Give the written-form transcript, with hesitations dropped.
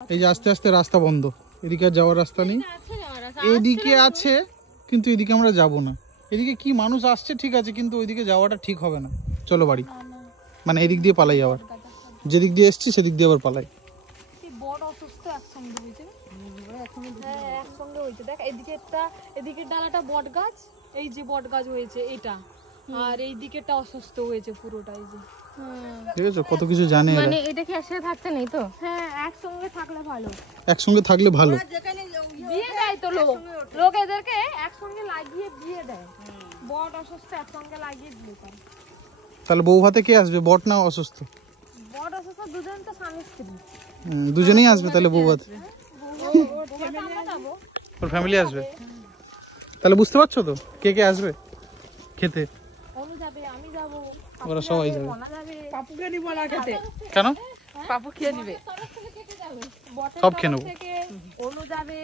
এই যে আস্তে আস্তে রাস্তা বন্ধ, এদিকে আর যাওয়ার রাস্তা নেই। এদিকে আছে কিন্তু এদিকে আমরা যাব না। এদিকে কি মানুষ আসছে ঠিক আছে, কিন্তু ওইদিকে যাওয়াটা ঠিক হবে না। চলো বাড়ি, মানে এদিক দিয়ে পালাই, আবার যেদিক দিয়ে এসছি সেদিক দিয়ে আবার পালাই। এদিকে ডালাটা বট গাছ, এই যে বট গাছ হয়েছে এটা, আর এই দিকেটা অসুস্থ হয়েছে পুরোটাই। যে ঠিক আছে, কত কিছু জানে এরা। মানে এটা কি একসাথে থাকতে নেই তো? হ্যাঁ, একসঙ্গে থাকলে ভালো। একসঙ্গে থাকলে ভালো। বিয়ে দেয় তো লোক এদেরকে একসঙ্গে লাগিয়ে বিয়ে দেয়। বট অসুস্থ একসঙ্গে লাগিয়ে বিয়ে করে। তাহলে বউ ভাতে কে আসবে, বট না অসুস্থ? বট অসুস্থ দুজন তো স্বামী স্ত্রী। দুজনেই আসবে তাহলে বউ ভাতে। ওর ফ্যামিলি আসবে। তাহলে বুঝতে পারছো তো কে কে আসবে খেতে? অনু যাবে, আমি যাব, ওরা সবাই যাবে। পাপুকে নিব না খেতে। কেন? পাপু খেয়ে নিবে, সব খেয়ে নেবো। অনু যাবে।